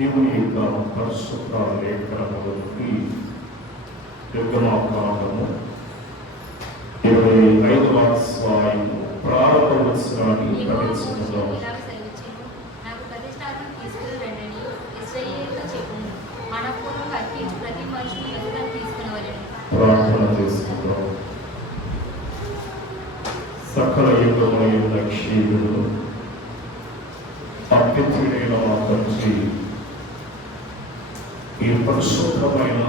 దేవుని యొక్క పరిశుద్ధ లేఖనములోకి నిర్గమాకాండము 25వ అధ్యాయము ప్రారంభ వచనాన్ని పఠించుకుందాం. ప్రార్థన చేసుకుందాం. సకల యుగముల క్షీణుడు అద్వితీయుడైన మా తండ్రి, ఈ పరిశుద్ధమైన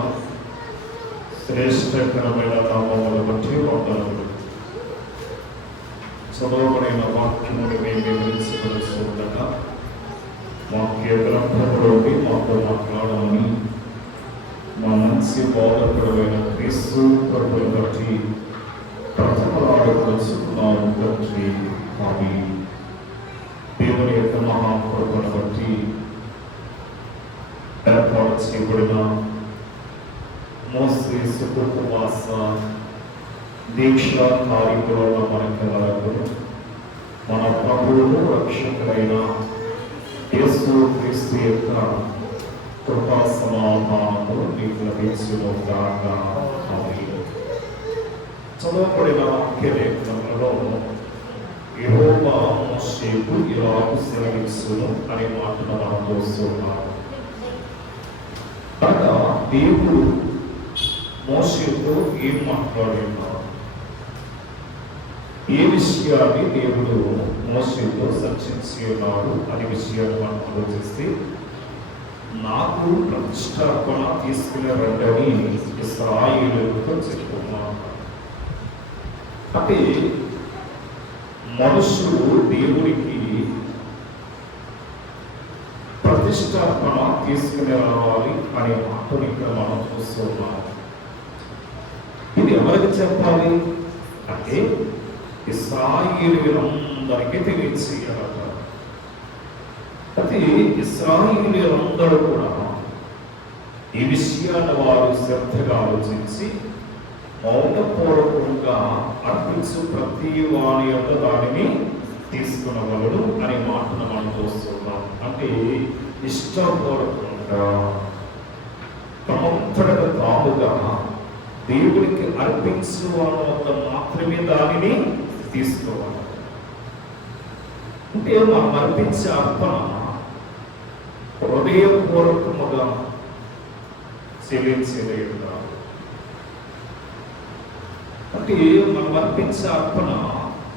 శ్రేష్టకరమైన నామములను బట్టి వందనములు. చదవబడిన వాక్యముని మేము వివరించవలసిందగా వాక్య గ్రంథంలోని మాతో మాట్లాడాలని మా మంచి బోధకుడైన క్రీస్తు ప్రభువును బట్టి ప్రథమలాడవలసుకున్నాము తండ్రి. ఆమేన్. దేవుని యొక్క మహాకృపను బట్టి ఏర్పాటు చేయబడిన మోసే ఉపవాస దీక్ష కార్యక్రమంలో మనకు మన ప్రభువును రక్షకుడైన యేసు క్రీస్తు యొక్క కృపా సమాధానము నీకు లభించుగాక. ఆమేన్. చదవబడిన వాక్యలేఖనములలో యెహోవా మోషేకు ఇలాగు సెలవిచ్చును అనే మాటను మనం చూస్తున్నాము. అనగా దేవుడు మోషేతో ఏం మాట్లాడినాడు, ఏ విషయాన్ని దేవుడు మోషేతో చర్చించి ఉన్నాడు అనే విషయాన్ని మనం ఆలోచిస్తే, నాకు ప్రతిష్టాపన తీసుకునే రండని ఇశ్రాయేలుతో చెప్పుకున్నాను. అంటే మనుషులు దేవునికి ప్రతిష్టాపన తీసుకుని రావాలి అనే మాటను ఇక్కడ మనం చూస్తున్నాం. ఇది ఎవరికి చెప్పాలి అంటే ఇశ్రాయేలీయులందరికీ తెలియచేయాలట. అయితే ఇశ్రాయేలీయులందరూ కూడా ఈ విషయాన్ని వారు శ్రద్ధగా ఆలోచించి మౌనపూర్వకంగా అర్పించు ప్రతి వాని యొక్క దానిని తీసుకునగలడు అనే మాటను మనం చూస్తున్నాం. అంటే ఇష్టపూర్వకంగా తమంతటగా తాముగా దేవుడికి అర్పించు వాళ్ళ వద్ద మాత్రమే దానిని తీసుకోవాలి. అంటే మనం అర్పించే అర్పణ హృదయపూర్వకముగా చెల్లించేది. అంటే మనం అర్పించే అర్పణ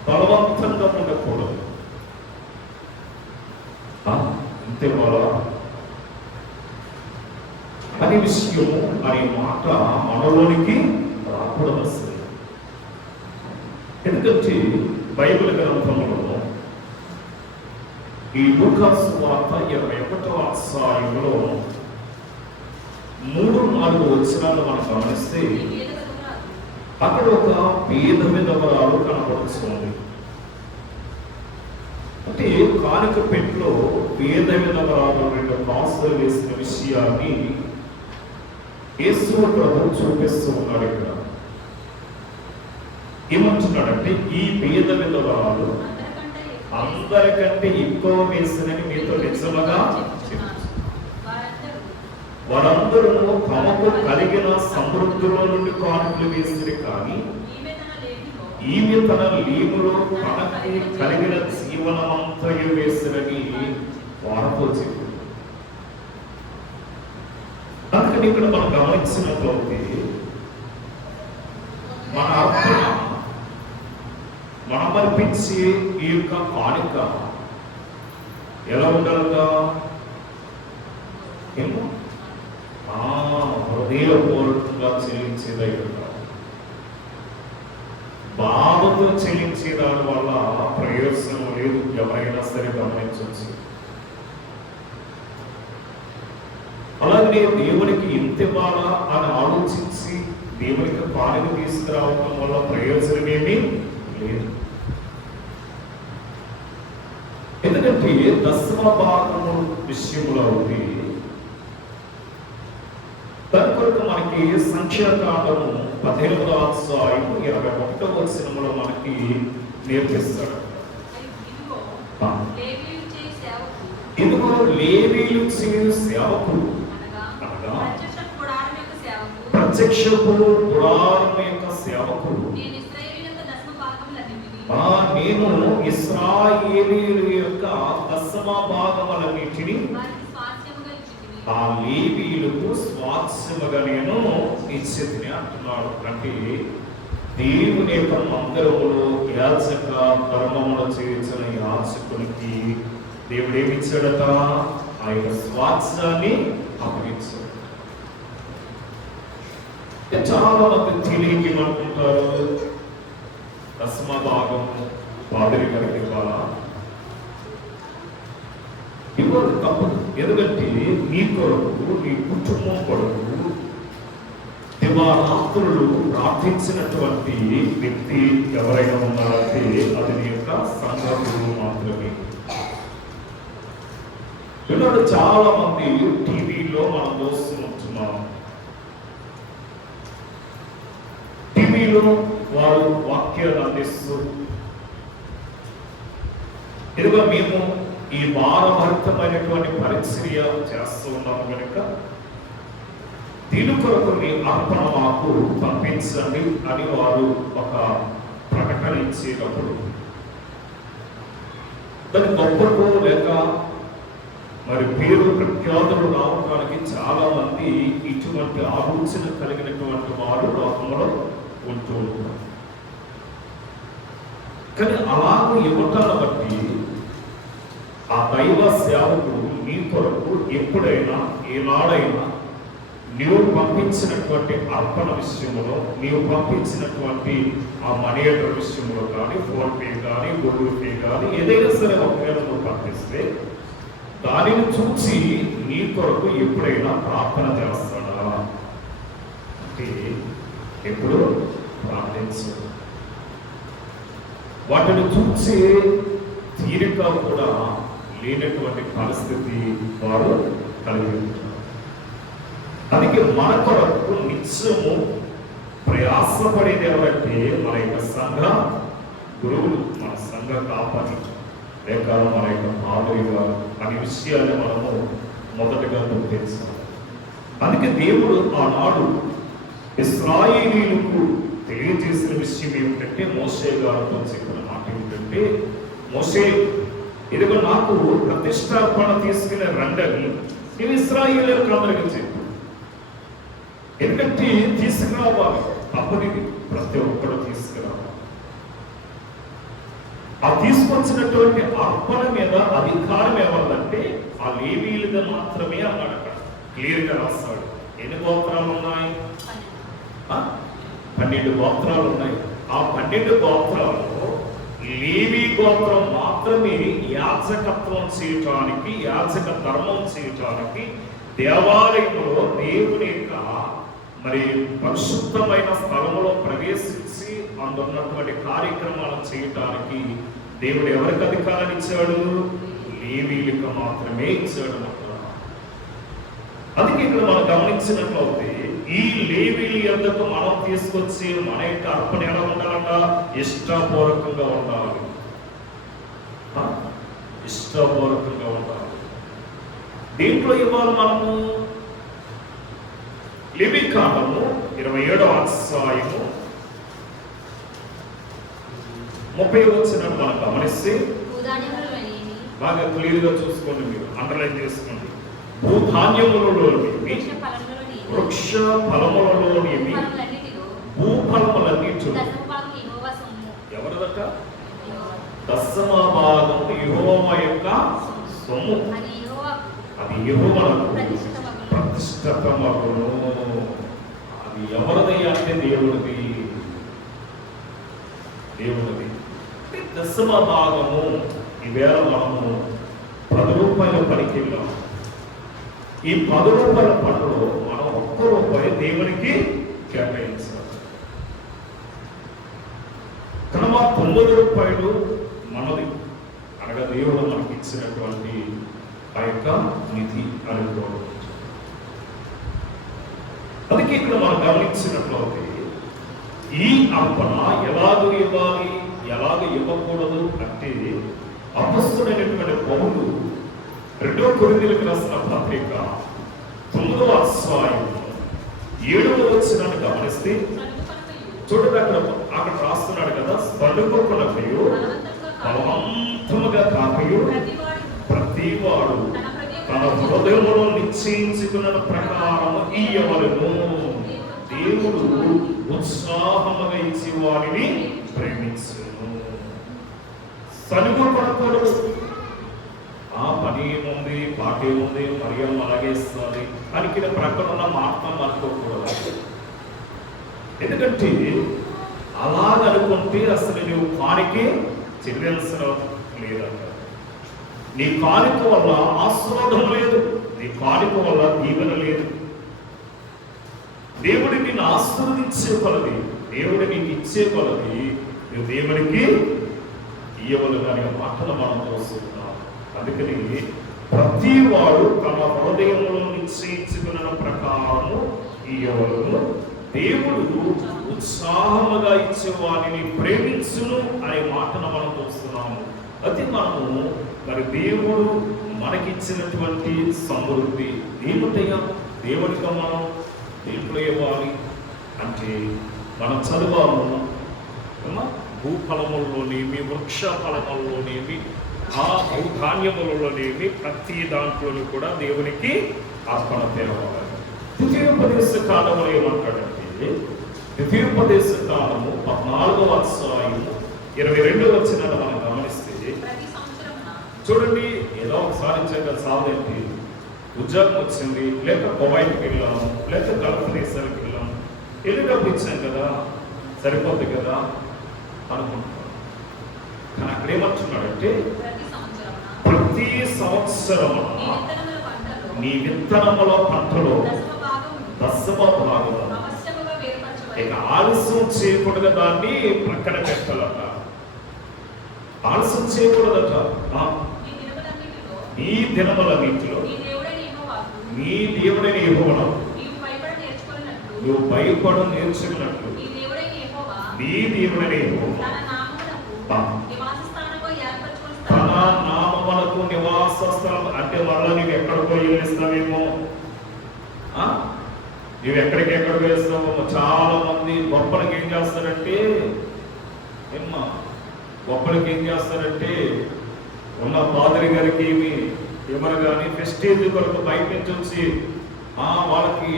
బలవంతంగా ఉండకూడదు. అంతే వాళ్ళ అనే విషయము అనే మాట మనలోనికి రాకూడదు. ఎందుకంటే బైబిల్ గ్రంథంలో ఈ లూకా సువార్త 21వ అధ్యాయంలో 3-4 వచనాలు మనం గమనిస్తే అక్కడ ఒక పేద విధవరాలు కనపడుతుంది. అంటే కానుక పెట్టులో పేద విధవరాలు 2 కాసులు వేసిన విషయాన్ని యేసు ప్రభు చూపిస్తూ ఉన్నాడు. ఇక్కడ ఏమంటున్నాడంటే, ఈ పేద విధవరాలు అందరికంటే ఎక్కువ వేసినని మీతో నిజముగా వారందరూ తమకు కలిగిన సమృద్ధిలో నుండి కానుకలు వేసిరి, కానీ ఈమె తన లేములో తనకి కలిగిన జీవనమంతయు వేసిరని వారితో చెప్పింది. అందుకని ఇక్కడ మనం గమనించినట్లయితే మన అర్పణ, మనం అర్పించే ఈ యొక్క కానుక ఎలా ఉండాలగా? ఏమో హృదయపూర్వకంగా చెల్లించేదై ఉండాలి. బాధతో చెల్లించే దాని వల్ల ప్రయోజనం లేదు. ఎవరైనా సరే గమనించవచ్చు. అలాగే దేవునికి ఇంత ఇవ్వాలా అని ఆలోచించి దేవునికి కానుక తీసుకురావడం వల్ల ప్రయోజనం ఏమీ లేదు. ఎందుకంటే దశమ భాగము విషయంలో ఉంది. దాని కొరకు మనకి సంఖ్యాకాండము 15వ అధ్యాయము 21వ వచనములో మనకి నేర్పిస్తాడు. ఇదిగో లేవీయులు చేయు సేవకుడు అనగా ప్రత్యక్షపు గుడారం యొక్క సేవకుడు. నేను ఇశ్రాయేలీయుల యొక్క దశమ భాగములన్నిటిని ఆ లేవీయులకు స్వాస్థ్యముగా నేను ఇచ్చితిని అంటున్నాడు. అంటే దేవుని యొక్క మందిరములో యాజక ధర్మములు చేయించిన యాజకునికి దేవుడు ఏమిచ్చాడట? ఆ యొక్క స్వాస్థ్యాన్ని అప్పగించాడు. చాలా మంది తెలియకేమనుకుంటారు, దశమ భాగం పాదరి గారికి ఇవ్వాలా? ఇవ్వాలి, తప్పదు. ఎందుకంటే నీ కొరకు, నీ కుటుంబం కొరకు దివారాత్రులు ప్రార్థించినటువంటి వ్యక్తి ఎవరైనా ఉన్నారంటే అది నీ యొక్క సంఘాలు మాత్రమే. ఈనాడు చాలా మంది టీవీలో మనం చూస్తున్నాం, టీవీలో వారు వాక్యాలు అందిస్తూ ఇదిగో మేము ఈ భారభరితమైనటువంటి పరిచర్య చేస్తూ ఉన్నాము కనుక దీని కొరకు మీ అర్పణ మాకు పంపించండి అని వారు ఒక ప్రకటన ఇచ్చేటప్పుడు దాని గొప్పకు లేక మరి పేరు ప్రఖ్యాతులు రావడానికి చాలా మంది ఇటువంటి ఆలోచన కలిగినటువంటి వారు లోకంలో ఉంటూ ఉంటారు. కానీ అలాగే ఇవ్వటాన్ని బట్టి ఆ దైవ సేవకుడు నీ కొరకు ఎప్పుడైనా ఏనాడైనా నీవు పంపించినటువంటి అర్పణ విషయంలో, నీవు పంపించినటువంటి ఆ మనీ ఆర్డర్ విషయంలో కానీ, ఫోన్పే కానీ, గూగుల్ పే కానీ ఏదైనా సరే ఒకవేళ నువ్వు పంపిస్తే దానిని చూసి నీ కొరకు ఎప్పుడైనా ప్రార్థన చేస్తాడా అంటే ఎప్పుడు ప్రార్థించడు. వాటిని చూసి తీరిక కూడా లేనటువంటి పరిస్థితి వారు కలిగి ఉంటారు. అందుకే మన కొరకు నిత్యము ప్రయాసపడేది ఎవరంటే మన యొక్క సంఘ గురువులు, మన సంఘ కాపరి లేక మన యొక్క మాధురి గారు అనే విషయాన్ని మనము మొదటగా గుర్తించాలి. అందుకే దేవుడు ఆనాడు ఇశ్రాయేలీయులకు తెలియజేసిన విషయం ఏమిటంటే, మోషే గారితో చెప్పిన మాట ఏమిటంటే, మోషే ఇదిగో నాకు ప్రతిష్టాపన తీసుకునే రండని నీవు ఇశ్రాయేలీయులకు అందరికీ చెప్పు. ఎందుకంటే తీసుకురావాలి, తప్పనిది, ప్రతి ఒక్కరు తీసుకురావాలి. ఆ తీసుకొచ్చినటువంటి అర్పణ మీద అధికారం ఎవరిదంటే ఆ లేవీయులది మాత్రమే అన్నాడు. అక్కడ క్లియర్ గా రాస్తాడు. ఎన్ని గోత్రాలు ఉన్నాయి? 12 గోత్రాలు ఉన్నాయి. ఆ 12 గోత్రాలలో లేవీ గోత్రం మాత్రమే యాజకత్వం చేయటానికి, యాజక ధర్మం చేయటానికి దేవాలయంలో దేవుని యొక్క మరి పరిశుద్ధమైన స్థలంలో ప్రవేశించి అందున్నటువంటి కార్యక్రమాలు చేయటానికి దేవుడు ఎవరికి అధికారాన్ని ఇచ్చాడు? లేవీయులకు మాత్రమే ఇచ్చాడు. అందుకే ఇక్కడ మనం గమనించినట్లయితే ఈ లేవీయుల యొద్దకు మనం తీసుకొచ్చి మన యొక్క అర్పణ ఎలా ఉండాలంట? ఇష్టపూర్వకంగా ఉండాలి, ఇష్టపూర్వకంగా ఉండాలి. దీంట్లో ఇవాళ మనము లేవీకాండము 27వ అధ్యాయము 30వ వచనం మనం గమనిస్తే బాగా క్లియర్ గా చూసుకోండి, మీరు అండర్లైన్ చేసుకోండి. భూధాన్యములలోని, వృక్ష ఫలములలోని, భూఫలములన్నిటిలో ఎవరిదట? దశమ భాగం యెహోవా యొక్క సొమ్ము. అది యెహోవాకు ప్రతిష్ఠితమగును. అది ఎవరిది అంటే దేవుడిది. దేవుడిది దశమ భాగము. ఈవేళ మనము 10 రూపాయల పనికి వెళ్ళాం. ఈ 10 రూపాయల పనులో మనం 1 రూపాయి దేవునికి కేటాయించాలి. కనుక 9 రూపాయలు మనది, అనగా దేవుడు మనకి ఇచ్చినటువంటి ఆ యొక్క నిధి అనుకోవడం. అందుకే ఇక్కడ మనం గమనించినట్లయితే ఈ అర్పణ ఎలాగో ఇవ్వాలి, ఎలాగో ఇవ్వకూడదు అంటే అపొస్తలుడైనటువంటి పౌలు 2 కొరింథీయులకు రాసిన పత్రిక 9వ అధ్యాయం 7వ వచనాన్ని గమనిస్తే చూడండి, అక్కడ రాస్తున్నాడు కదా, సనుగుకొనకయు బలవంతముగా కాకయు ప్రతివాడు తన హృదయములో నిశ్చయించుకున్న ప్రకారం ఇయ్యవలెను. దేవుడు ఉత్సాహముగా ఇచ్చి వారిని ప్రేమించును. సనుగుకొనకూడదు. ఆ పని ఏముంది, పాట ఏముంది, మరియమ్మ అలాగే ఇస్తుంది అని ఇక్కడ ప్రక్కన ఉన్న మాత్రం అనుకోకూడదు. ఎందుకంటే అలాగనుకుంటే అసలు నువ్వు కానికి చెల్లించిన లేదంట. నీ కానుక వల్ల ఆశీర్వాదం లేదు, నీ కానుక వల్ల దీవెన లేదు. దేవుడి నిన్ను ఆశీర్వదించే కొలది, దేవుడి నీకు ఇచ్చే కొలది నువ్వు దేవుడికి ఇయ్యవలు అనే మాటలు మనం చూస్తున్నాం. అందుకని ప్రతి వాడు తమ హృదయంలో నిశ్చయించుకున్న ప్రకారము ఇయ్యవలను. దేవుడు ఉత్సాహముగా ఇచ్చే వారిని ప్రేమించును అనే మాటను మనం చూస్తున్నాము. అది మనము మరి దేవుడు మనకిచ్చినటువంటి సమృద్ధి ఏమిటయ్యా, దేవుడిగా మనం దేంట్లో ఇవ్వాలి అంటే మనం చదువాము భూఫలముల్లోనేమి, వృక్ష ఫలముల్లోనేమి, ఆ ధాన్యములలోనేమి ప్రతి దాంట్లోని కూడా దేవునికి అర్పణ తేవాలి. ద్వితీయోపదేశ కాలంలో ఏమంటాడంటే, ద్వితీయోపదేశ కాలము 14వ అధ్యాయం 22వ వచనాన్ని మనం గమనిస్తే చూడండి, ఏదో ఒకసారి ఇచ్చాక సాధండి, ఉద్యోగం వచ్చింది, లేక కువైట్కి వెళ్ళాము, లేక గల్ఫ్ దేశాలకు వెళ్ళాము, వెళ్ళేటప్పుడు ఇచ్చాం కదా సరిపోద్ది కదా అనుకుంటున్నాం. కానీ అక్కడ ఏమంటున్నాడంటే, ప్రతి సంవత్సరం నీ విత్తనముల పంటలో దశమ భాగము ఇక ఆలస్యం చేయకూడదు, దాన్ని ప్రక్కన పెట్టాలట. ఆలస్యం చేయకూడదట. ఈ దినములన్నింటిలో నీ దేవుడైన యెహోవాను నువ్వు భయపడ నేర్చుకున్నట్లు నీ దేవుడైన యెహోవా తన నామమునకు నివాస స్థలం అంటే వల్ల నువ్వు ఎక్కడికో వెళ్ళిస్తావేమో, నువ్వు ఎక్కడికెక్కడికో వేస్తావేమో. చాలా మంది గొప్పలకి ఏం చేస్తారంటే, గొప్పలకి ఏం చేస్తారంటే ఉన్న పాదరి గారికి ఏమని కానీ ఫెస్టేజ్ కొరకు బయట నుంచి వచ్చి వాళ్ళకి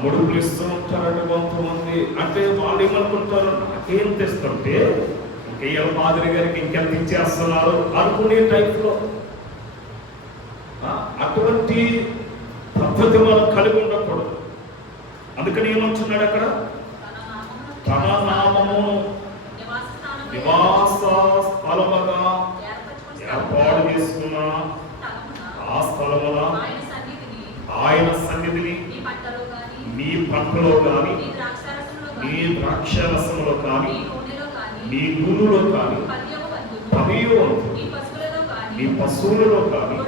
ముడుపులు ఇస్తూ ఉంటారంటే కొంతమంది. అంటే వాళ్ళు ఏమనుకుంటారు, నాకేం తెస్తుంటే ఇంకేళ్ళ పాదరి గారికి ఇంకెంత ఇచ్చేస్తున్నారు అనుకునే టైప్లో. అటువంటి పద్ధతి మనం కలిగి ఉండకూడదు. అందుకని ఏమంటున్నాడు అక్కడ, తన నామము నివాస స్థలముగా ఏర్పాటు చేసుకున్న ఆ స్థలముల ఆయన సన్నిధిని నీ పంటలో కానీ, నీ ద్రాక్షరసంలో కానీ, నీ నూనెలో కానీ, పదియో నీ పశువులలో కానీ,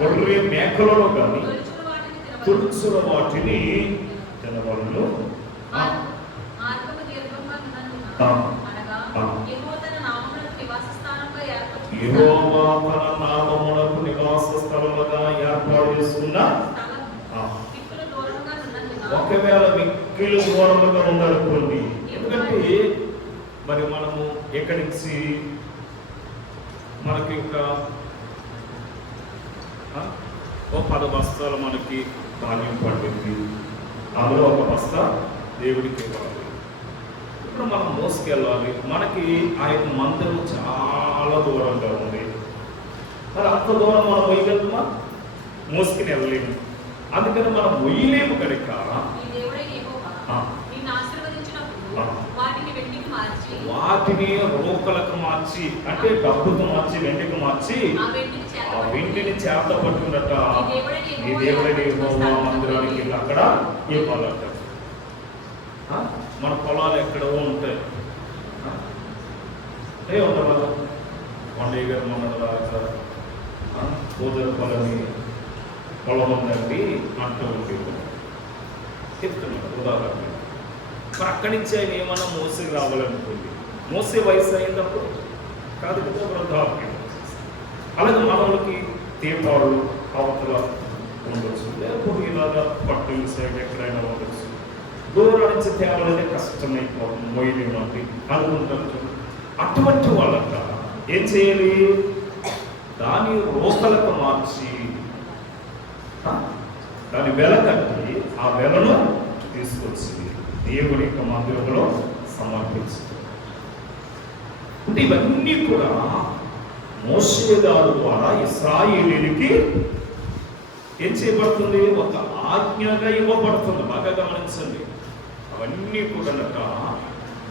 గొర్రె మేకలలో కానీ తుడుచుల వాటిని తినవలను. యెహోవా తన నామమునకు నివాస స్థలముగా ఏర్పాటు చేసుకున్న, ఒకవేళ మిక్కిలి దూరముగా ఉండాలనుకోండి. ఎందుకంటే మరి మనము ఎక్కడి నుంచి మనకి ఇంకా 10 బస్తాలు మనకి ధాన్యం పండింది, అందులో ఒక బస్తా దేవుడికి ఇవ్వాలి. ఇప్పుడు మనం మోసుకెళ్ళాలి. మనకి ఆ యొక్క మందిరం చాలా దూరంగా ఉంది. మరి అంత దూరం మనం మొయ్యగలమా? మోసుకుని వెళ్ళలేము. అందుకని మనం మొయ్యలేము కనుక వాటిని రూకలకు మార్చి, అంటే డబ్బుతో మార్చి, వెండికి మార్చి ఆ వెండిని చేత పట్టుకున్నట్ట ఈ దేవుడైన యెహోవా మందిరానికి వెళ్ళి అక్కడ ఇవ్వాలంట. మన పొలాలు ఎక్కడో ఉంటాయి, ఉండవాళ్ళ కొండయ్య గారు మొన్నలాగా పూజల పొలని పొలం ఉందండి అంటూ ఉంటుంది, చెప్తున్నాడు ఉదాహరణ. మరి అక్కడి నుంచి ఆయన ఏమన్నా మోసే రావాలనుకోండి, మోసే వయసు అయినప్పుడు కాదు కదా వృద్ధాప్యం. అలాగే మనకి తీపాడు అవతల ఉండొచ్చు, లేకపోతే ఇలాగా పట్టుల సైడ్ ఎక్కడైనా ఉండొచ్చు. దూరం నుంచి తేవాలంటే కష్టమైపోతుంది, మొయ్యలేము అంటే అనుకుంటారు చూడండి. అటువంటి వాళ్ళంట ఏం చేయాలి? దాని రోకలకు మార్చి దాని వెల కట్టి ఆ వెలను తీసుకొచ్చి దేవుని యొక్క మందిరంలో సమర్పించింది. అంటే ఇవన్నీ కూడా మోషే గారి ద్వారా ఇశ్రాయేలీయులకి ఏం చేయబడుతుంది? ఒక ఆజ్ఞగా ఇవ్వబడుతుంది. బాగా గమనించండి. అవన్నీ కూడా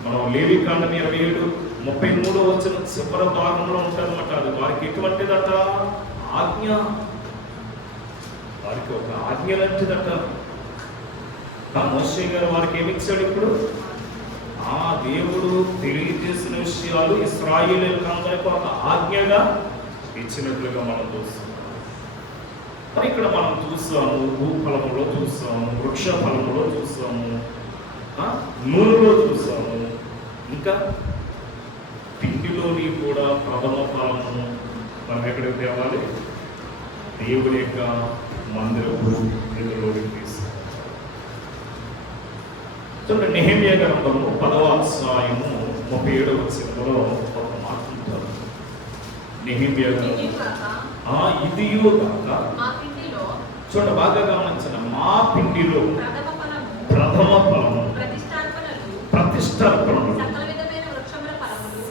మనం లేవికాండం 27:33 చివరి భాగంలో ఉంటుందన్నమాట. అది వారికి ఎటువంటిదట? ఆజ్ఞ. వారికి ఒక ఆజ్ఞ లాంటిదట. మోషే గారు వారికి ఏమి ఇచ్చాడు? ఇప్పుడు ఆ దేవుడు తెలియజేసిన విషయాలు ఇశ్రాయేలీయులకు అందరికీ ఒక ఆజ్ఞగా ఇచ్చినట్లుగా మనం చూస్తాం. మరి ఇక్కడ మనం చూస్తాము, భూఫలములో చూస్తాము, వృక్ష ఫలములో చూస్తాము, నూనెలో చూస్తాము, ఇంకా పిండిలోని కూడా ప్రథమ ఫలము మనం ఎక్కడికి తేవాలి? దేవుడి యొక్క మందిరపు నిధులోకి తీస్తాం. చూడండి, నెహెమ్యా గ్రంథము 10వ అధ్యాయము 37వ వచనంలో ఒక మాట ఉంటారు. నెహెమ్యా గ్రంథం ఇదియు కాక చూడండి, బాగా గమనించండి. మా పిండిలో ప్రథమ ఫలము, ప్రతిష్టార్పణలు,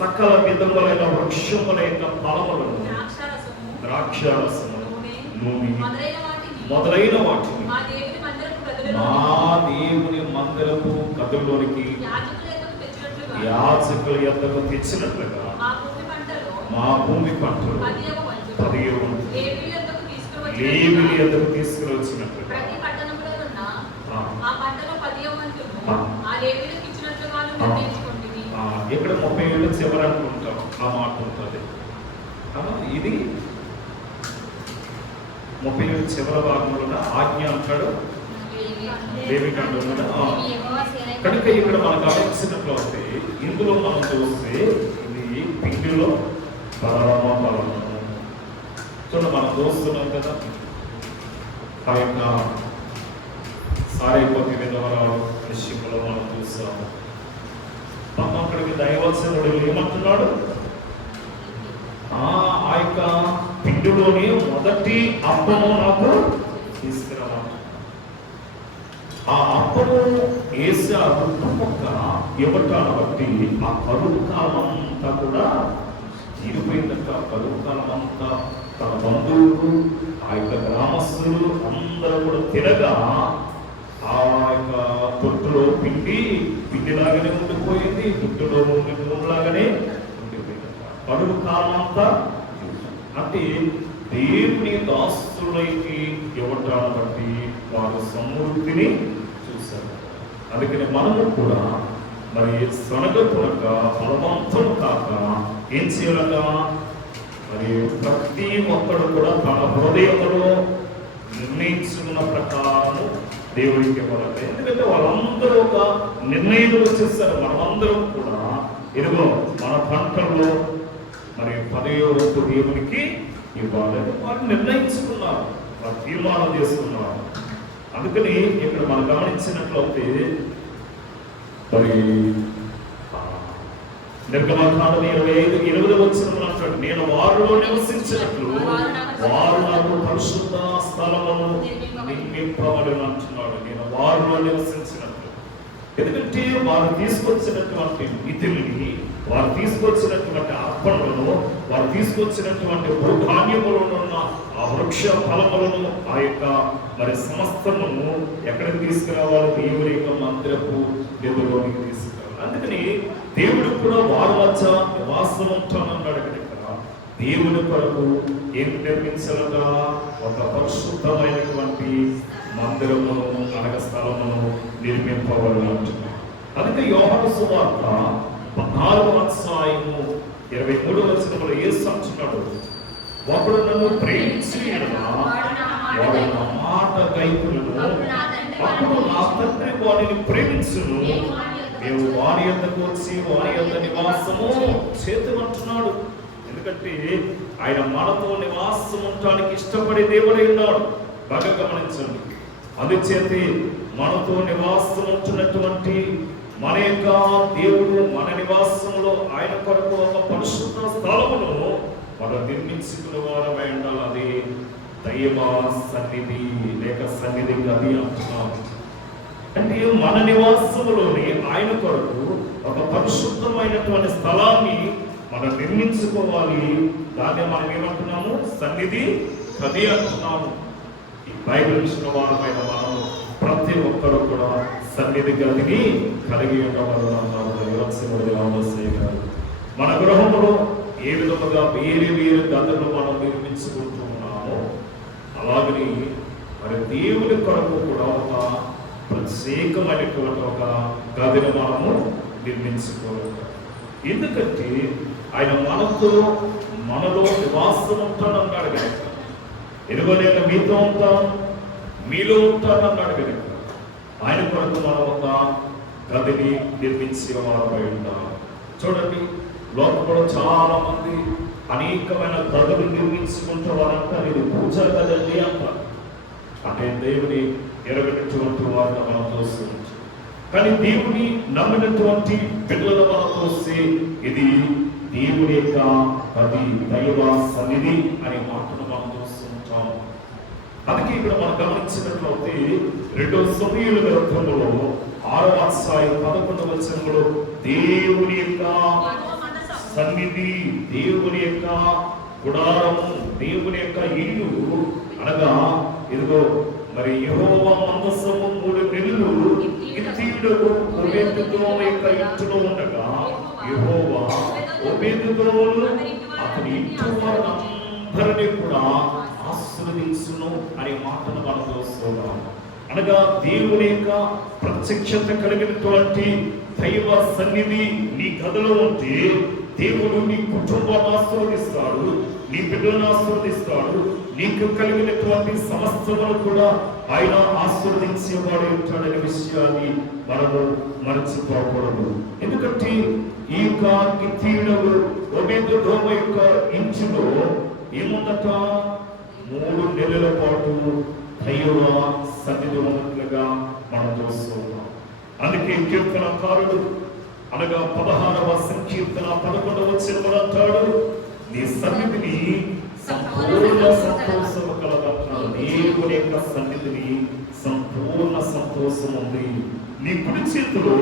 సకల విధములైన వృక్షముల యొక్క ఫలములను, ద్రాక్షారసము, నూనె మొదలైన వాటిని మా దేవుని మందిరపు గదుల్లోనికి యాజకుల యొద్దకు తెచ్చినట్లుగా మా భూమి పంటలు 10వ లేవీయుల యొద్దకు తీసుకుని వచ్చినట్లుగా ఇక్కడ 30 ఏళ్ళు చివరి అనుకుంటాం ఆ మాట ఉంటుంది. ఇది 30 ఏళ్ళు చివరి భాగంలో ఆజ్ఞ అంటాడు లేవికాండంలో. కనుక ఇక్కడ మనం గమనించినట్లు వస్తే ఇందులో మనం చూస్తే ఇది పిండిలో ప్రథమ ఫలము. చూడండి, మనం చూస్తున్నాం కదా, ఆ యొక్క సారైపోతే విధవరాలు విషయంలో మనం చూస్తాము. అక్కడికి దైవచనుడు ఏమంటున్నాడు? ఆ యొక్క పిండిలోని మొదటి అప్పము నాకు తీసుకురావాలి. ఆ అప్పము వేసి ఆ రొట్టె మొక్క ఇవ్వటాన్ని బట్టి ఆ కరువు కాలం అంతా కూడా తీరిపోయిందట. కరువు కాలం అంతా తన బంధువులు, ఆ యొక్క గ్రామస్తులు అందరూ కూడా తిరగా ఆ యొక్క తొట్టులో పిండిలాగానే ఉండిపోయింది, తొట్టులో ఉండి నూనెలాగానే ఉండిపోయిందట. కరువు కాలం అంతా అంటే దేవుని దాస్తులకి ఇవ్వటాన్ని బట్టి వారు సమృద్ధిని చూశారు. అందుకని మనము కూడా మరి సనగపురక బలవంతం కాక ఏం చేయాలట? మరి ప్రతి ఒక్కడు కూడా తన హృదయంలో నిర్ణయించుకున్న ప్రకారము దేవుడికి ఇవ్వాలంటే. ఎందుకంటే వాళ్ళందరూ ఒక నిర్ణయం వచ్చేస్తారు. మనమందరం కూడా ఇదిగో మన పంటల్లో మరి 10వ వంతు దేవునికి ఇవ్వాలని వారు నిర్ణయించుకున్నారు, వారు తీర్మానం చేసుకున్నారు. అందుకని ఇక్కడ మనం గమనించినట్లయితే మరి నిర్గమకాండం 25:20 వచనంలో అంటాడు, నేను వారిలో నివసించినట్లు వారు నాకు పరిశుద్ధ స్థలమును నిర్మింపవలెను అంటున్నాడు. నేను వారిలో నివసించినట్లు. ఎందుకంటే వారు తీసుకొచ్చినటువంటి నిధుల్ని, వారు తీసుకొచ్చినటువంటి అర్పణలను, వారు తీసుకొచ్చినటువంటి భూధాన్యములను ఉన్న ఆ వృక్ష ఫలములను, ఆ యొక్క మరి సమస్తమును ఎక్కడికి తీసుకురావాలి? దేవుని యొక్క మందిరపు నిధుల్లోనికి తీసుకురావాలి. అందుకని దేవుడు కూడా వారి మధ్య నివాసం ఉంటానన్నాడు. ఇక్కడ దేవుని కొరకు ఏం నిర్మించాలట? ఒక పరిశుద్ధమైనటువంటి మందిరమును, అనగా స్థలమును నిర్మింపవలెను అంటున్నాడు. అందుకే యోహాను సువార్త 14వ అధ్యాయము 23వ వచనంలో యేసు అంటున్నాడు, ఒకడు నన్ను ప్రేమించి వాడు నా మాట గైకొనును, అప్పుడు నా తండ్రి వాడిని ప్రేమించును, మేము వారి యొద్దకు వచ్చి వారి యొద్ద నివాసము చేతుమంటున్నాడు. ఎందుకంటే ఆయన మనతో నివాసం ఉండటానికి ఇష్టపడే దేవుడై ఉన్నాడు. బాగా గమనించండి. అందుచేత మనతో నివాసం ఉంటున్నటువంటి మన యొక్క దేవుడు మన నివాసంలో ఆయన కొరకు ఒక పరిశుద్ధ స్థలమును మనం నిర్మించుకున్న వారమై ఉండాలి. అది దైవ సన్నిధి లేక సన్నిధి గది అంటున్నాం. అంటే మన నివాసంలోని ఆయన కొరకు ఒక పరిశుద్ధమైనటువంటి స్థలాన్ని మనం నిర్మించుకోవాలి. దాన్ని మనం ఏమంటున్నాము? సన్నిధి గది అంటున్నాము. ఈ బైబిల్ ఇచ్చిన వారమైన మనం ప్రతి ఒక్కరు కూడా సన్నిధి గదిని కలిగి ఉండవలన్నారు. మన గృహంలో ఏ విధముగా వేరే వేరే గదులు మనం నిర్మించుకుంటూ ఉన్నామో అలాగని మరి దేవుని కొరకు కూడా ఒక ప్రత్యేకమైనటువంటి ఒక గదిని మనము నిర్మించుకోవాలి. ఎందుకంటే ఆయన మనలో నివాసం ఉంటానన్నాడు కనుక, ఎరుగో నేను మీతో ఉంటాను, మీలో ఉంటానన్నాడు కనుక ఆయన కొరకు మనం ఒక గదిని నిర్మించే వారమై ఉంటాం. చూడండి, లోకంలో చాలా మంది అనేకమైన గదులు నిర్మించుకుంటూ వారంటారు ఇది పూజా గది అంటారు. అంటే దేవుని ఎరగనటువంటి వారిని మనం చూస్తూ ఉంటాం. కానీ దేవుని నమ్మినటువంటి బిడ్డలను మనం చూస్తే ఇది దేవుని యొక్క గది, దైవ సన్నిధి అనే మాటను మనం చూస్తూ ఉంటాం. అందుకే ఇక్కడ మనం గమనించినట్లయితే 2 సమూయేలు గ్రంథంలో 6వ అధ్యాయం 11వ వచనంలో దేవుని యొక్క సన్నిధి, దేవుని యొక్క గుడారము, దేవుని యొక్క ఇల్లు అనగా ఇదిగో మరి యెహోవా మందసము 3 నెలలు గిత్తీయుడకు ఓబేదెదోము యొక్క ఇంటిలో ఉండగా యెహోవా ఓబేదెదోమును అతని ఇంటి వారందరినీ కూడా ఆశీర్వదించును అనే మాటను మనం చూస్తున్నాం. అనగా దేవుని యొక్క ప్రత్యక్షత కలిగినటువంటి దైవ సన్నిధి నీ గదిలో ఉంటే దేవుడు నీ కుటుంబాన్ని ఆశీర్వదిస్తాడు, నీ బిడ్డలను ఆశీర్వదిస్తాడు, నీకు కలిగినటువంటి సమస్తమును కూడా ఆయన ఆశీర్వదించేవాడు ఉంటాడనే విషయాన్ని మనము మరచిపోకూడదు. ఎందుకంటే ఈ యొక్క గిత్తీయుడు ఓబేదెదోము యొక్క ఇంటిలో ఏముందట? 3 నెలల పాటు దైవ సన్నిధి ఉన్నట్లుగా మనం చూస్తున్నాం. అందుకే కీర్తనకారుడు అనగా 16వ సంకీర్తన 11వ వచనంలో అంటాడు, నీ సన్నిధిని సంపూర్ణ సంతోషము కలగంటాడు. దేవుని యొక్క సన్నిధిని సంపూర్ణ సంతోషం ఉంది. నీ కుడి చేతిలో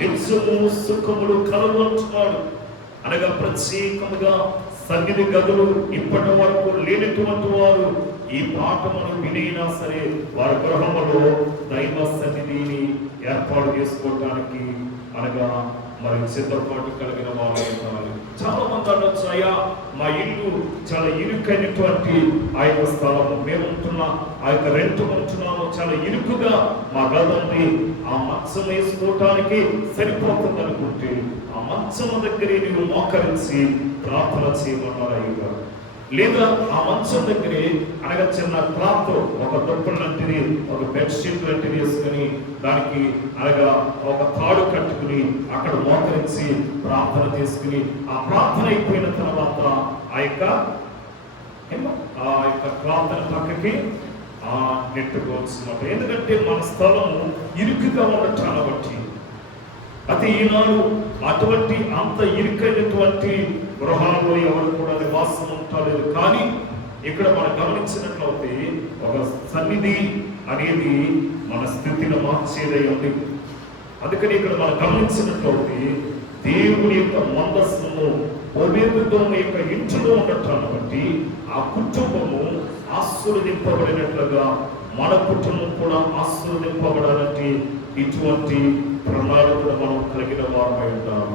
నిత్యము సుఖములు కలవు అంటున్నాడు. అనగా ప్రత్యేకముగా సన్నిధి గదులు ఇప్పటి వరకు లేనటువంటి వారు ఈ పాఠమును వినైనా సరే వారి గృహములో దైవ సన్నిధిని ఏర్పాటు చేసుకోవడానికి అనగా మరి సిద్ధపాటు కలిగిన వారు ఉండాలి. చాలా మంది అనొచ్చు, అయ్యా మా ఇల్లు చాలా ఇరుకైనటువంటి ఆ యొక్క స్థలము, మేము ఉంటున్న ఆ యొక్క రెంట్ ఉంటున్నాము, చాలా ఇరుకుగా మా గది ఉంది, ఆ మంచం వేసుకోవటానికి సరిపోతుంది అనుకుంటే ఆ మంచం దగ్గరే నీవు మోకరించి ప్రార్థన చేయమన్నారు అయ్యగారు. లేదా ఆ మంచం దగ్గరే అనగా చిన్న క్లాత్, ఒక దుప్పటి లాంటిది, ఒక బెడ్షీట్ లాంటిది వేసుకుని దానికి అనగా ఒక తాడు కట్టుకుని అక్కడ మోకరించి ప్రార్థన చేసుకుని ఆ ప్రార్థన అయిపోయిన తర్వాత ఆ యొక్క క్లాత్ పక్కకి నెట్టుకోవాల్సినమాట. ఎందుకంటే మన స్థలము ఇరుకుగా ఉండటాన్ని బట్టి అయితే ఈనాడు అటువంటి అంత ఇరుకైనటువంటి గృహాల్లో ఎవరు కూడా నివాసం ఉండలేదు. కానీ ఇక్కడ మనం గమనించినట్లయితే ఒక సన్నిధి అనేది మన స్థితిని మార్చేదై ఉంది. అందుకని ఇక్కడ మనం గమనించినట్లయితే దేవుని యొక్క మందస్సును ఓబేదెదోము యొక్క ఇంటిలో ఉండటాన్ని బట్టి ఆ కుటుంబము ఆశీర్వదింపబడినట్లుగా మన కుటుంబం కూడా ఆశీర్వదింపబడాలంటే ఇటువంటి ప్రణాళికను మనం కలిగిన వారమై ఉంటాం.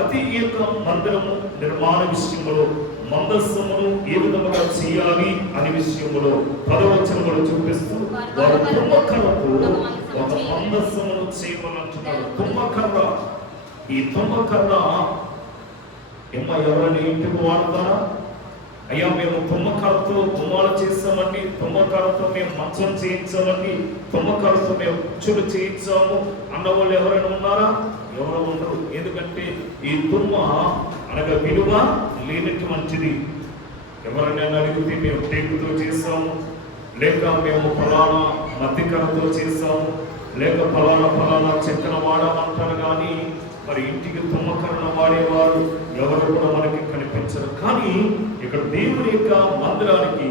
అతి ఈ యొక్క మందిరము నిర్మాణ విషయంలో మందస్సమును ఏ విధముగా చేయాలి అనే విషయంలో 10వ వచనంలో చూపిస్తూ వారు తుమ్మకర్రకు ఒక మందస్సమును చేయమనంటున్నారు. తుమ్మకర్ర, ఈ తుమ్మకర్ర ఎవరైనా ఇంటికి వాడతారా? అయ్యా మేము తుమ్మకర్రతో తుమ్మాలు చేస్తామండి, తుమ్మకర్రతో మేము మంచం చేయించామండి, తుమ్మకర్రతో మేము కుర్చీలు చేయించాము అన్నవాళ్ళు ఎవరైనా ఉన్నారా? ఎవరో ఉండరు. ఎందుకంటే ఈ తుమ్మ అనగా విలువ లేనటువంటిది. ఎవరైనా అడిగితే మేము టేకుతో చేస్తాము, లేక మేము ఫలానా మధ్యకరంతో చేసాము, లేక ఫలానా చక్కెర వాడామంటారు. కానీ మరి ఇంటికి తుమ్మకరణ వాడేవారు ఎవరు కూడా మనకి కనిపించరు. కానీ ఇక్కడ దేవుని యొక్క మందిరానికి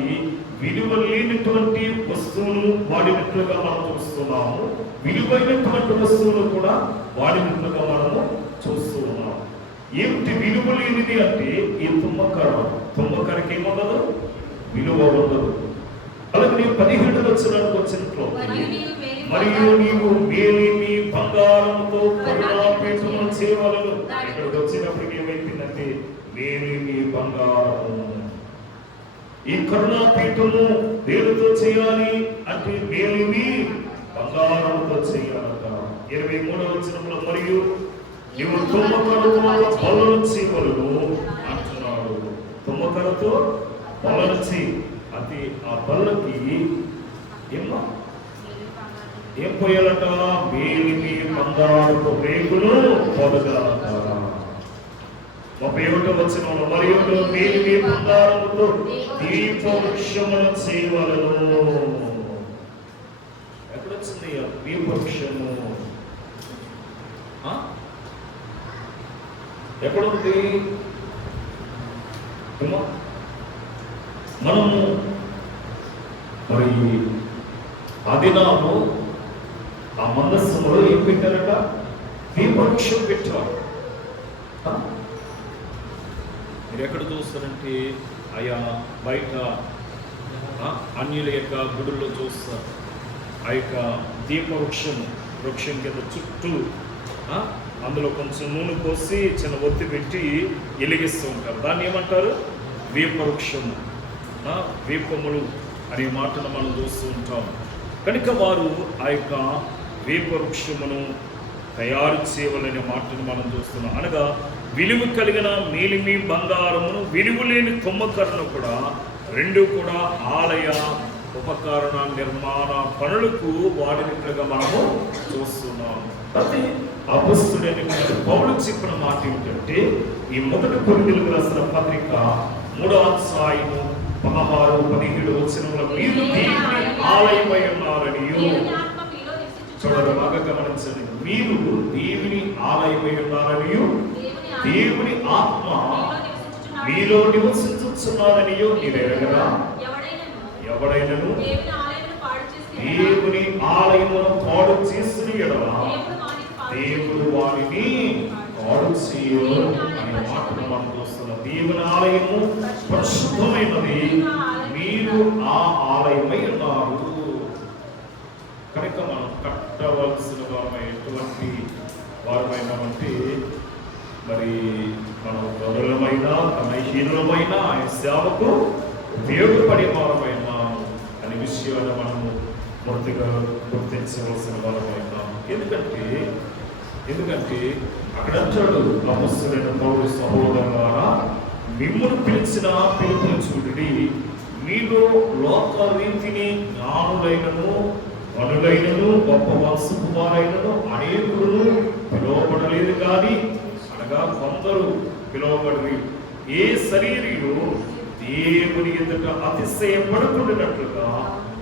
విలువ లేనటువంటి వస్తువులు వాడినట్లుగా మనం చూస్తున్నాము, విలువైనటువంటి వస్తువులు కూడా వాడినట్లుగా మనము చూస్తూ ఉన్నాము. ఏమిటి విలువ లేనిది అంటే ఈ తుమ్మకరకి ఏముండదు, విలువ ఉండదు. అలాగే 17వ వచనానికి వచ్చినట్లు, మరియు నీవు మేలిమి బంగారముతో కరుణాపీఠమును చేయవలెను. ఇక్కడికి వచ్చినప్పటికి ఏమైపోయిందంటే మేలిమి బంగారము. ఈ కరుణాపీఠము దేనితో చేయాలి అంటే మేలిమి బంగారముతో చేయాలట. 23వ వచనంలో మరియు నీవు తుమ్మకరతో బలను చేయవలెను అంటున్నాడు. తుమ్మకరతో బలను చేయి. అది ఆ బల్లకి ఏం పోయాలట, మేలిమి బంగారపు రేకులు పొదగాలట. 31వ వచనంలో మరియు మేలిమి బంగారముతో దీపవృక్షమును చేయవలెను. ఎక్కడొచ్చింది ఆ దీపవృక్షము? ఎక్కడుంది? మనము మరి ఆదినాము ఆ మందస్సులో ఏం పెట్టారట, దీపవృక్షం పెట్టారు. మీరు ఎక్కడ చూస్తారంటే ఆయా బయట అన్యుల యొక్క గుడుల్లో చూస్తారు. ఆ యొక్క వృక్షం కింద చుట్టూ అందులో కొంచెం నూనె పోసి చిన్న ఒత్తి పెట్టి వెలిగిస్తూ ఉంటారు. దాన్ని ఏమంటారు? దీపవృక్షము, దీపములు అనే మాటను మనం చూస్తూ ఉంటాం. కనుక వారు ఆ యొక్క దీపవృక్షమును తయారు చేయవలనే మాటను మనం చూస్తున్నాం. అనగా విలువ కలిగిన మేలిమి బంగారమును, విలువ లేని తుమ్మకరను కూడా, రెండు కూడా ఆలయ ఉపకరణ నిర్మాణ పనులకు వాడినట్లుగా మనము చూస్తున్నాం. అయితే అపొస్తలుడైన పౌలు చెప్పిన మాట ఏమిటంటే, ఈ 1 కొరింథీయులకు రాసిన పత్రిక 3వ అధ్యాయము 16-17 వచనంలో మీరు దేవుని ఆలయమై ఉన్నారనియు, చూడండి బాగా గమనించండి, మీరు దేవుని ఆలయమై ఉన్నారనియు, దేవుని ఆత్మ మీలో నివసించుచున్నాడనియో మీరెరగరా? ఎవడైనను దేవుని ఆలయమును పాడు చేసిన యెడల దేవుడు వారిని పాడు చేయడు అనే మాటను మనం చూస్తున్నాం. దేవుని ఆలయము పరిశుద్ధమైనది, మీరు ఆ ఆలయమై ఉన్నారు. కనుక మనం కట్టవలసిన వారమైనటువంటి వారమైనామంటే మరి మనం గౌరవమైన తనహీనులమైన ఆయన సేవకు ఉపయోగపడే వారమైనా అనే విషయాన్ని మనము పూర్తిగా గుర్తించవలసిన వారమైనా. ఎందుకంటే అక్కడ అంటాడు అపొస్తలుడైన పౌలు, సహోదరులారా మిమ్మును పిలిచిన పిలుపును చూడండి, మీలో లోక రీతిని జ్ఞానులైనను వనులైనను గొప్ప వంశపు వారైనను అనేకులను పిలువబడలేదు. కానీ అనగా కొందరు పిలువబడి ఏ శరీరులు దేవుని ఎదుట అతిశయపడుతున్నట్లుగా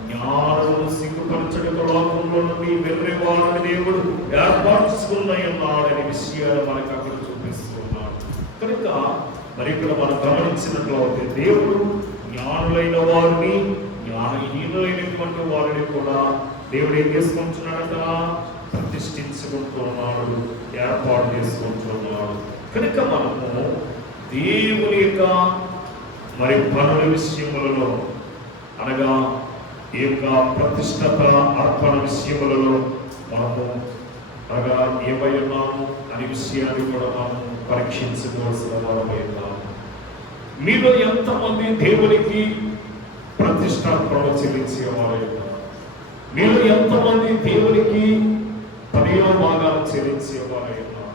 జ్ఞానమును సిగ్గుపరచడం లోకంలో నుండి వెర్రివారిని దేవుడు ఏర్పరచుకున్నాయన్నాడనే విషయాలు మనకు అక్కడ చూపిస్తున్నాడు. కనుక మరి ఇక్కడ మనం గమనించినట్లయితే దేవుడు జ్ఞానులైన వారిని, జ్ఞానహీనులైనటువంటి వారిని కూడా దేవుడు ఏం చేసుకుంటున్నాడట, ప్రతిష్ఠించుకుంటున్నాడు, ఏర్పాటు చేసుకుంటున్నాడు. కనుక మనము దేవుని యొక్క మరి పనుల విషయములలో, అనగా ఈ యొక్క ప్రతిష్టత అర్పణ విషయములలో మనము అనగా ఏమై ఉన్నాము అనే విషయాన్ని కూడా మనం పరీక్షించుకోవాల్సిన వారమై ఉన్నాము. మీలో ఎంతమంది దేవునికి ప్రతిష్టార్పణ చెల్లించేవారై ఉన్నారు? మీలో ఎంతమంది దేవునికి 10వ భాగాలు చెల్లించేవారై ఉన్నారు?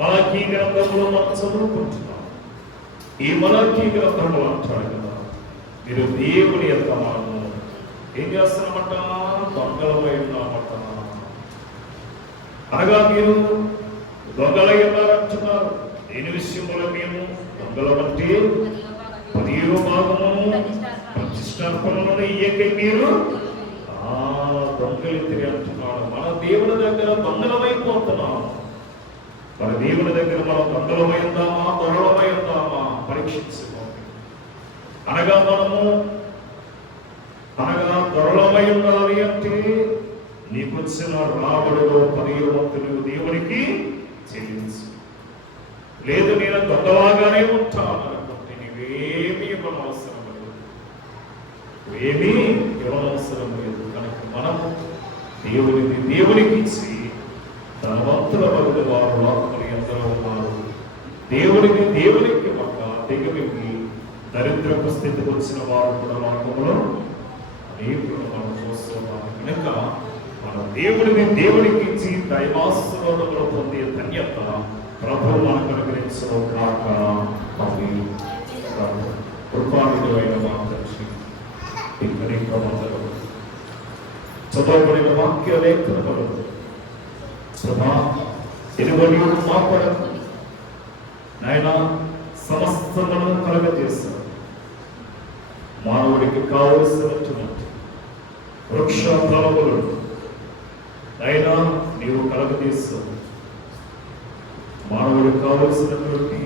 మలాకీ గ్రంథంలో మనం చదువుకుంటున్నాం. ఈ మలాకీ గ్రంథంలో అంటాడు కదా, మీరు దేవుని యొక్క మనము ఏం చేస్తున్నామట, దొంగలమై ఉన్నామట. అనగా మీరు దొంగలై ఉన్నారంటున్నారు. దేని విషయంలో మేము దొంగలమంటే 10వ భాగము ప్రతిష్టార్పణలను ఇయ్యకే మీరు దొంగలింతిరి అంటున్నాడు. మన దేవుని దగ్గర దొంగలమైపోతున్నాం. మన దేవుని దగ్గర మనం దొంగలమైందామా దొరలమైందామా పరీక్షించుకోండి. అనగా దొరలమై ఉండాలి అంటే నీకొచ్చిన రాబడిలో 10వ వంతు దేవునికి చెల్లించు. లేదు నేను దొంగలాగానే ఉంటాను అనుకుంటే నీవేమీ ఇవ్వనవసరం లేదు, ఏమీ ఇవ్వనవసరం లేదు. కనుక మనము దేవునికి ఇచ్చి ధనవంతుల వద్ద వారు లోకములు ఎందరో ఉన్నారు. దేవునికి ఒక దిగమికి దరిద్రపు స్థితికి వచ్చిన వారు కూడా లోకములో అనేకులు మనం చూస్తున్నాం. కనుక మన దేవునికి ఇచ్చి దైవాశీర్వాదములు పొందే ధన్యత ప్రభువు మనకు అనుగ్రహించడం కాక. కృపానిధుడైన మా తండ్రి, అనేక వందలు చదవబడిన వాక్య లేఖనములు ప్రభా ఎరువని మా కొరకు నాయన సమస్తమును కలగజేశారు. మానవుడికి కావలసినటువంటి వృక్ష ఫలములు అయినా నీవు కలగజేస్తావు. మానవుడికి కావలసినటువంటి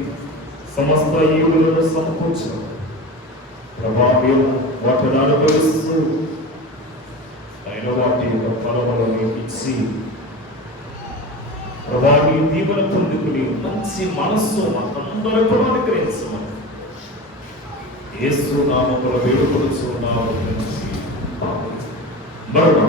సమస్త ఈవులను సమకూర్చావు ప్రభావం. వాటిని అనుభవిస్తూ అయిన వాటి యొక్క ఫలములను ఇచ్చి ప్రభావి దీవెన పొందుకుని మంచి మనస్సు మనందరికీ అనుగ్రహించమని యేసు నామములో వేడుకొనుచున్నాము. మరణ